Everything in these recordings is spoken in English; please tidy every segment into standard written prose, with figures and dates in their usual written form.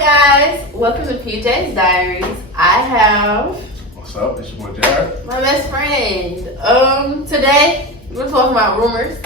Hi guys, welcome to Peejaeeees Diaries. I have What's up? It's your boy Jarritt. my best friend. Today we're talking about rumors.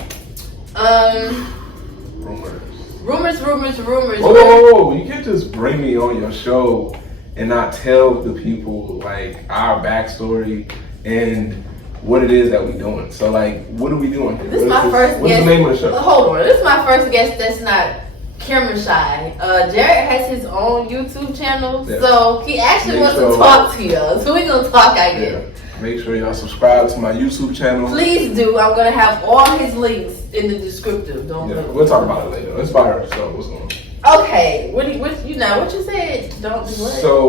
Rumors. Whoa! You can't just bring me on your show and not tell the people like our backstory and what it is that we're doing. So like, what are we doing here? This is my first guest. What's the name of the show? Hold on, this is my first guest that's not camera shy. Jarritt has his own YouTube channel, so he actually wants to talk to you. So we're gonna talk, I guess. Yeah. Make sure y'all subscribe to my YouTube channel. Please do. I'm gonna have all his links in the descriptive. We'll talk about it later. It's by her. So what's going on? Okay. What you said? Don't do what? So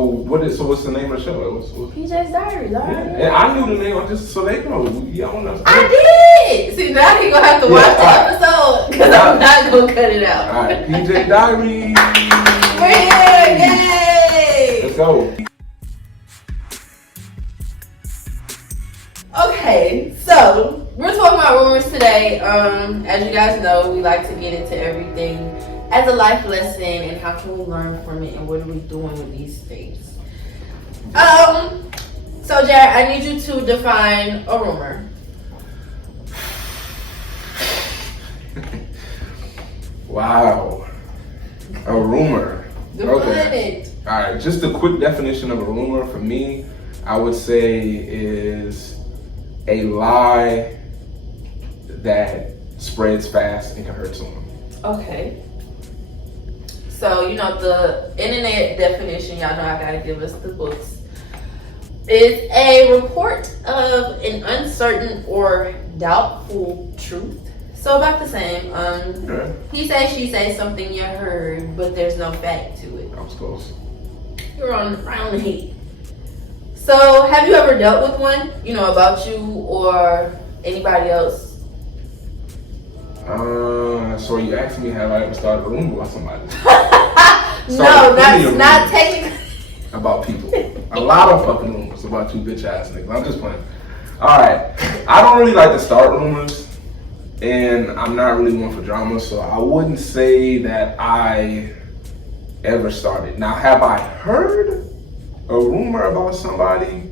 what's the name of the show? What's Peejaeeees Diaries. And I knew the name. So they know. Y'all know. I did. See, now he gonna have to watch the episode because I'm not gonna cut it out. All right, Peejaeeees Diaries. We're here. Yay! Let's go. Okay, so we're talking about rumors today. As you guys know, we like to get into everything as a life lesson and how can we learn from it and what are we doing with these things. So Jarritt, I need you to define a rumor. Wow. A rumor. Define it. Alright, just a quick definition of a rumor for me, I would say is a lie that spreads fast and can hurt someone. Okay. So, you know, the internet definition, y'all know I gotta give us the books, is a report of an uncertain or doubtful truth. So about the same. He say, she say, something you heard, but there's no fact to it. I was close. You're right on the heat. So have you ever dealt with one, you know, about you or anybody else? So you asked me have I ever started a rumor about somebody? No, that's not technically. About people. A lot of fucking rumors about you bitch ass niggas. I'm just playing. Alright. I don't really like to start rumors. And I'm not really one for drama, so I wouldn't say that I ever started. Now, have I heard a rumor about somebody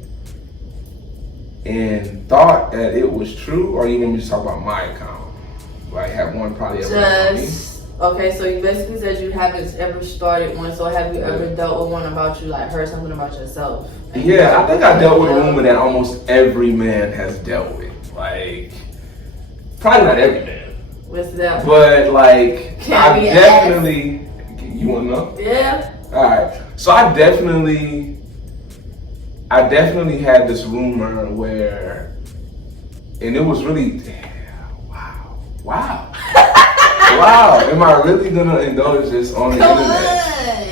and thought that it was true, or you want me to talk about my account? Like, have one probably ever me? Okay, so you basically said you haven't ever started one, so have you ever dealt with one about you, like heard something about yourself? Yeah, I think I dealt with a rumor that almost every man has dealt with. Like, probably not every man. What's that? But like, I definitely. You want to know? Yeah. All right. So I definitely had this rumor where, and it was really, wow. Wow. Am I really gonna indulge this on the internet?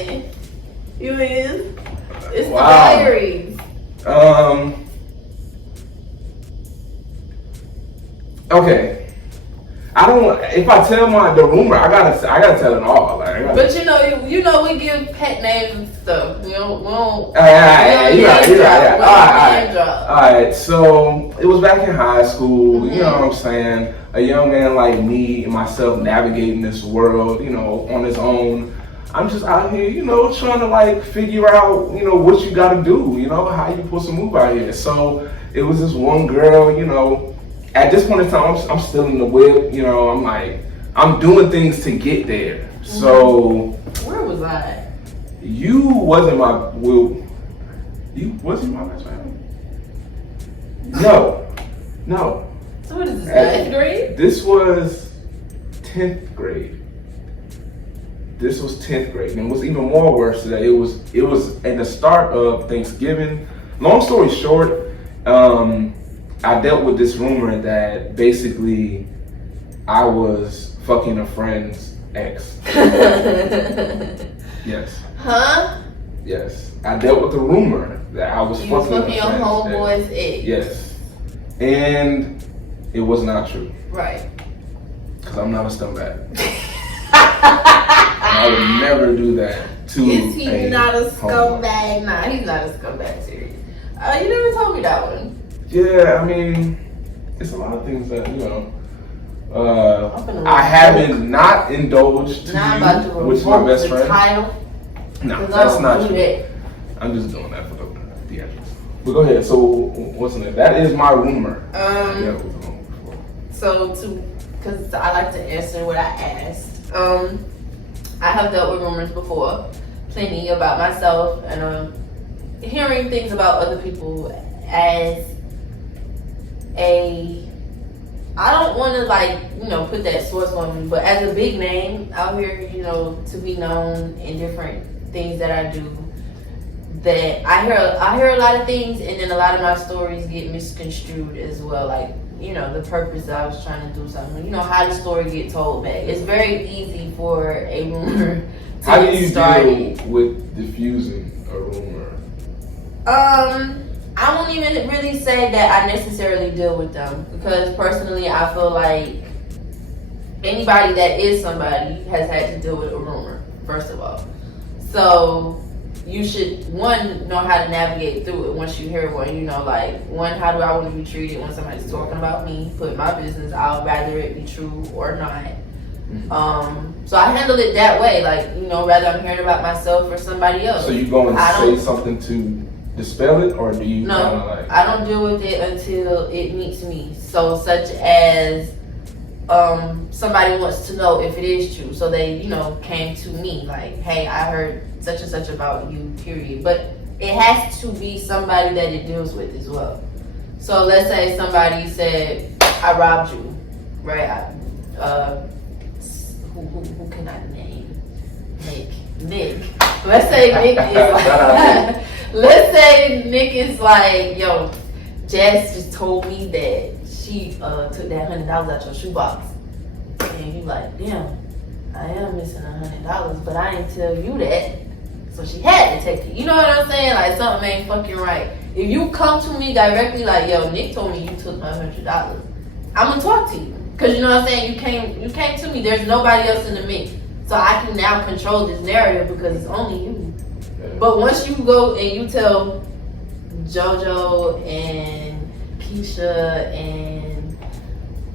Come on. You is. It's the Diaries. Okay. I don't. If I tell the rumor, I gotta tell it all. Like, but you know, we give pet names and stuff. We don't. You're right. All right. So it was back in high school. You know what I'm saying? A young man like me and myself navigating this world, you know, on his own. I'm just out here, you know, trying to like figure out, you know, what you gotta do. You know, how you supposed to move out here. So it was this one girl, you know. At this point in time, I'm still in the whip, you know, I'm doing things to get there. So where was I? You wasn't my best friend? No. So what is this, 9th grade? This was 10th grade. This was 10th grade. And what's even more worse today, it was at the start of Thanksgiving. Long story short, I dealt with this rumor that basically I was fucking a friend's ex. Yes. Huh? Yes. I dealt with the rumor that I was fucking your homeboy's ex. Yes. And it was not true. Right. Because I'm not a scumbag. I would never do that to Is he not a scumbag? Homeboy. Nah, he's not a scumbag, serious. You never told me that one. Yeah, I mean, it's a lot of things that, you know, I haven't not indulged to you, which is my best friend. Title. No, that's not true. I'm just doing that for the theatrics. But go ahead. So what's in it? That is my rumor. So because I like to answer what I asked. I have dealt with rumors before, plenty about myself, and hearing things about other people as I don't want to put that source on me, but as a big name out here, to be known in different things that I do, that I hear a lot of things, and then a lot of my stories get misconstrued as well. Like, the purpose that I was trying to do something. How the story get told back. It's very easy for a rumor to How get do you started. deal with diffusing a rumor? I won't even really say that I necessarily deal with them, because personally I feel like anybody that is somebody has had to deal with a rumor, first of all. So you should, one, know how to navigate through it once you hear one. One, how do I want to be treated when somebody's talking about me, put my business out, rather it be true or not. So I handle it that way, rather I'm hearing about myself or somebody else. So you go and say something to dispel it, or do you? No, I don't deal with it until it meets me. So such as somebody wants to know if it is true, so they came to me like, hey, I heard such and such about you, period. But it has to be somebody that it deals with as well. So let's say somebody said, I robbed you, right? Who can I name? Nick. Let's say Nick is let's say Nick is like, yo, Jess just told me that she took that $100 out your shoebox. And you like, damn, I am missing $100, but I didn't tell you that. So she had to take it. You know what I'm saying? Like, something ain't fucking right. If you come to me directly like, yo, Nick told me you took my $100, I'm gonna talk to you. Cause you know what I'm saying? You came to me. There's nobody else in the mix. So I can now control this narrative because it's only you. But once you go and you tell JoJo and Keisha and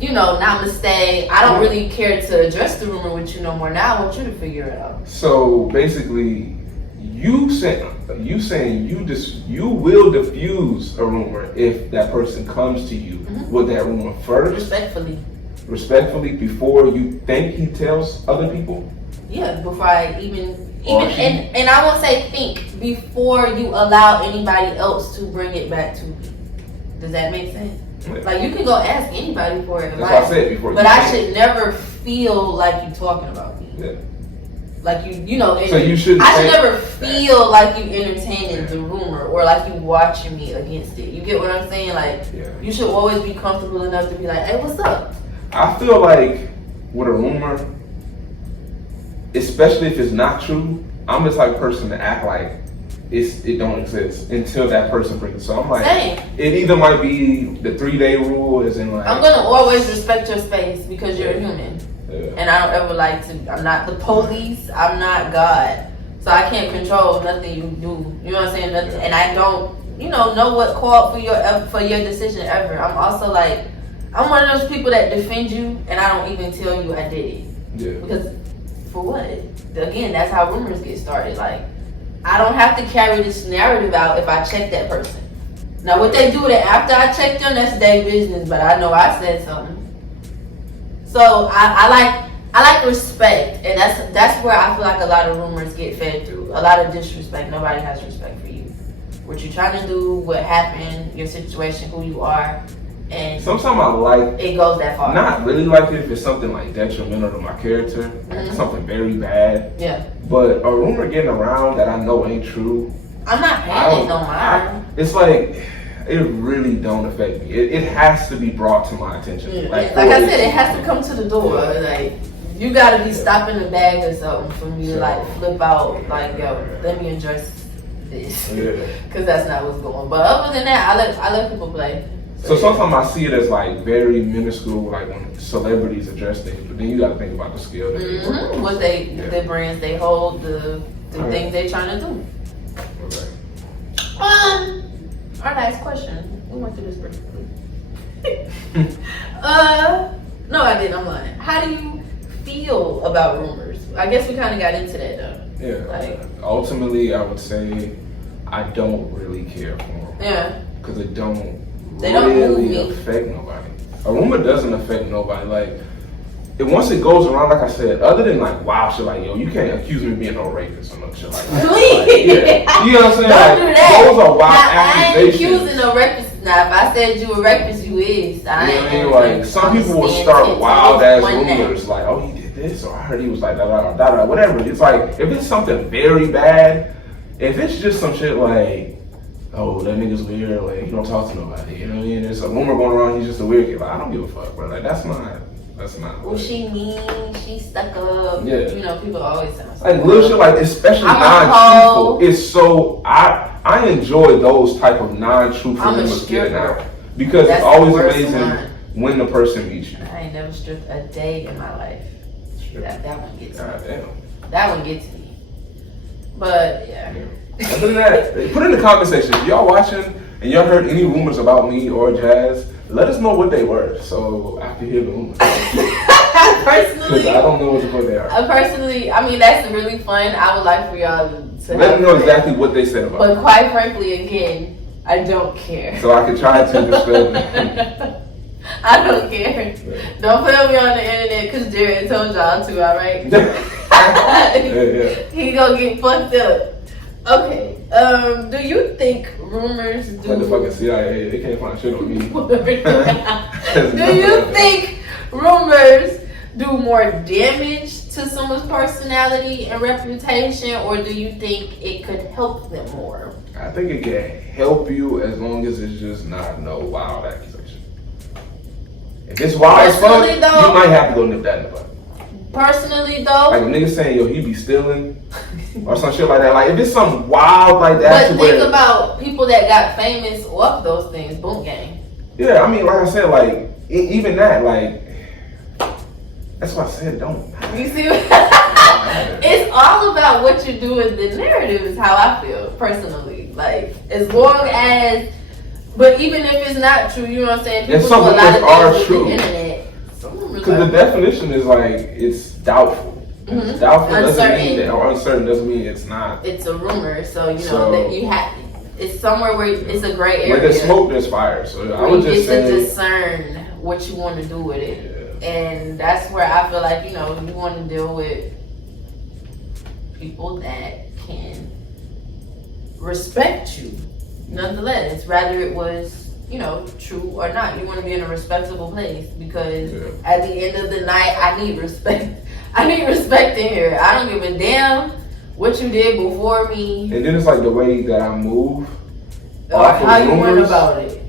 Namaste, I don't really care to address the rumor with you no more. Now I want you to figure it out. So basically, you saying you will diffuse a rumor if that person comes to you with that rumor first. Respectfully, before you think he tells other people. Yeah, before I even and I won't say think, before you allow anybody else to bring it back to me. Does that make sense? Yeah. Like, you can go ask anybody for advice. That's what I said before. But I should never feel like you talking about me. Yeah. Like so you shouldn't. I should never feel like you entertaining the rumor or like you watching me against it. You get what I'm saying? Like, you should always be comfortable enough to be like, hey, what's up? I feel like with a rumor, especially if it's not true, I'm the type of person to act like it don't exist until that person brings it. So I'm like, it either might be the 3-day rule, as in like, I'm gonna always respect your space because you're a human. And I don't ever like to, I'm not the police, I'm not God. So I can't control nothing you do. You know what I'm saying? Nothing. And I don't, know what called for your decision ever. I'm also like, I'm one of those people that defend you and I don't even tell you I did it. Yeah. Because for what? Again, that's how rumors get started. Like, I don't have to carry this narrative out if I check that person. Now what they do that after I check them, that's their business, but I know I said something. So I like respect, and that's where I feel like a lot of rumors get fed through. A lot of disrespect. Nobody has respect for you. What you're trying to do, what happened, your situation, who you are, and sometimes I like it goes that far. Not really like it if it's something like detrimental to my character, like something very bad. Yeah. But a rumor getting around that I know ain't true, I'm not paying no mind. It's like, it really don't affect me. It has to be brought to my attention. Yeah. Like I said, it has to come to the door. Like, you gotta be stopping the bag or something for me to like flip out. Like, yo, let me address this, because that's not what's going on. But other than that, I let people play. So sometimes I see it as like very minuscule, like when celebrities address things, but then you got to think about the skill that they work. What the brands they hold, the things they trying to do. Okay. Our last question. We went through this pretty quickly. No, I didn't. I'm lying. How do you feel about rumors? I guess we kind of got into that though. Yeah. Like, ultimately, I would say I don't really care for them. Yeah. Because they don't move me. affect nobody. A rumor doesn't affect nobody. Like, once it goes around, like I said, other than like wild shit, like yo, you can't accuse me of being no rapist or no shit like that. Like, yeah. You know what I'm saying? Don't do that. Those are wild I ain't accusations. accusing no rapist. Now, if I said you a rapist, you is. You know what I mean? Like, some people will start wild ass rumors, like, oh, he did this, or I heard he was like, da da da da, whatever. It's like, if it's something very bad, if it's just some shit like, oh, that nigga's weird, like, he don't talk to nobody, you know what I mean? There's a rumor going around, he's just a weird kid. Like, I don't give a fuck, bro. Like, that's not. Well, she mean, she stuck up. Yeah. You know, people always say like little shit, like especially non-truthful. It's so I enjoy those type of non-truthful rumors getting out because it's always amazing when the person meets you. I ain't never stripped a day in my life. That one gets me. Damn. That one gets me. But yeah. Other than that, put in the comment section if y'all watching and y'all heard any rumors about me or Jazz. Let us know what they were, so I can hear the rumors. Personally, I don't know what the fuck they are. Personally, I mean that's really fun. I would like for y'all to let them know exactly what they said about But quite frankly, again, I don't care. So I can try to dispel them. I don't care. Yeah. Don't put me on the internet because Jarritt told y'all to, alright? Yeah. He gonna get fucked up. Okay. Do you think rumors do... Like the fucking CIA, they can't find shit on me. Do you think rumors do more damage to someone's personality and reputation, or do you think it could help them more? I think it can help you as long as it's just not no wild accusation. If it's wild as fuck, you might have to go nip that in the butt. Personally though, like a nigga saying, yo, he be stealing or some shit like that. Like if it's something wild like that. But think about people that got famous off those things, boom gang. Yeah, I mean, like I said, like even that, like that's why I said don't. You see, it's all about what you do with the narrative. Is how I feel personally. Like as long as, but even if it's not true, you know what I'm saying. People some do a lot of things true. With the internet. Because the definition is like it's doubtful. It's doubtful doesn't mean that, or uncertain doesn't mean it's not. It's a rumor, so you know that you have. It's somewhere where it's a gray area. Where there's smoke, there's fire. So I would just say to discern what you want to do with it, and that's where I feel like you want to deal with people that can respect you, nonetheless. Rather it was. True or not, you want to be in a respectable place because at the end of the night, I need respect. I need respect in here. I don't give a damn what you did before me. And then it's like the way that I move. Or how you went about it.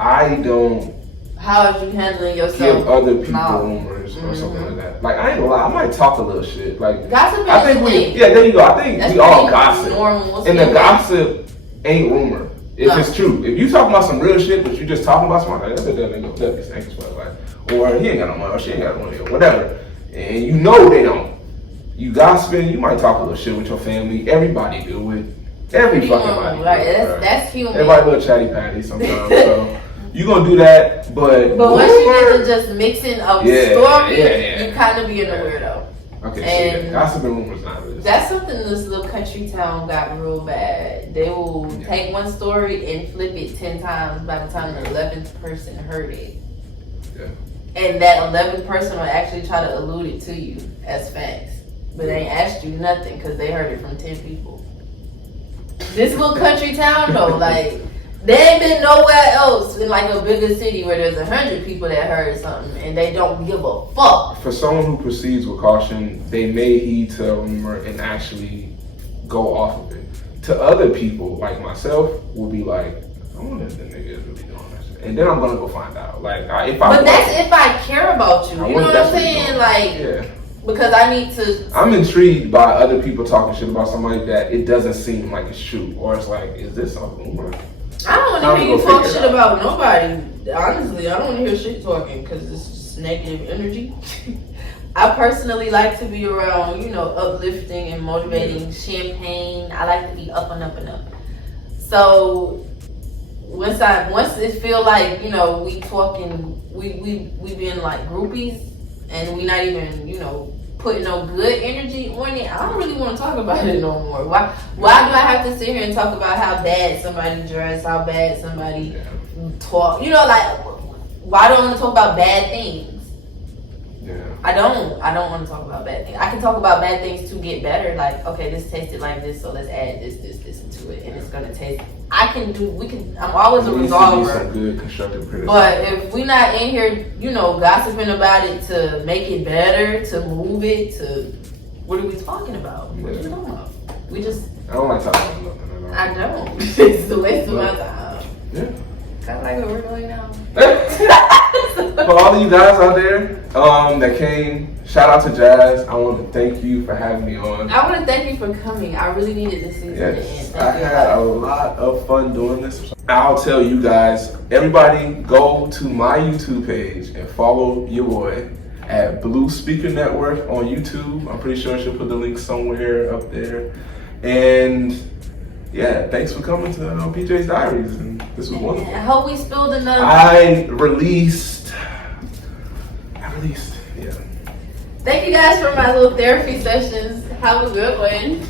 I don't. How are you handling yourself? Give other people rumors or something like that. Like I ain't gonna lie, I might talk a little shit. Like gossip. I think there you go. I think we all gossip, and the gossip ain't rumor. If it's true, if you talking about some real shit, but you just talking about somebody, like, that nigga stinks, like, or he ain't got no money, or she ain't got no money, or whatever, and you know they don't. You gossiping, you might talk a little shit with your family. Everybody do it. Every fucking body. Right, that's human. Everybody a little chatty patty sometimes. So you gonna do that, but once you get to just mixing up stories, you kind of be in a weirdo. Okay, so gossip and rumors not really. That's something this little country town got real bad. They will take one story and flip it 10 times by the time the 11th person heard it. Yeah. And that 11th person will actually try to allude it to you as facts. But they ain't asked you nothing because they heard it from 10 people. This little country town though, like, they ain't been nowhere else in like a bigger city where there's 100 people that heard something and they don't give a fuck. For someone who proceeds with caution, they may heed to a rumor and actually go off of it. To other people, like myself, will be like, I wonder if the nigga is really doing that shit. And then I'm gonna go find out. Like, but that's if I care about you. You know what I'm saying? Like, because I need to. I'm intrigued by other people talking shit about somebody that it doesn't seem like it's true, or it's like, is this a rumor? I don't want to hear you talk shit about nobody. Honestly, I don't want to hear shit talking because it's just negative energy. I personally like to be around, uplifting and motivating champagne. I like to be up and up and up. So once it feel like, we talking, we being like groupies and we not even, putting no good energy on it, I don't really want to talk about it no more. Why do I have to sit here and talk about how bad somebody dressed, how bad somebody talk? You know, like, why do I want to talk about bad things? Yeah. I don't want to talk about bad things. I can talk about bad things to get better. Like, okay, this tasted like this, so let's add this into it, and it's gonna taste. I'm always a resolver. Some good constructive criticism. But if we're not in here, you know, gossiping about it to make it better, to move it, to what are we talking about? What are we talking about? We just. I don't like talking about nothing. I don't. It's a waste of my time. Yeah. Kind of like what we're doing now. For all of you guys out there that came, shout out to Jazz. I want to thank you for having me on. I want to thank you for coming. I really needed this season to Yes, end. I had a lot of fun doing this. I'll tell you guys, everybody go to my YouTube page and follow your boy at Blue Speaker Network on YouTube. I'm pretty sure she'll put the link somewhere up there. And yeah, thanks for coming to Peejaeeees Diaries. And this was wonderful. I hope we spilled enough. I released, yeah. Thank you guys for my little therapy sessions. Have a good one.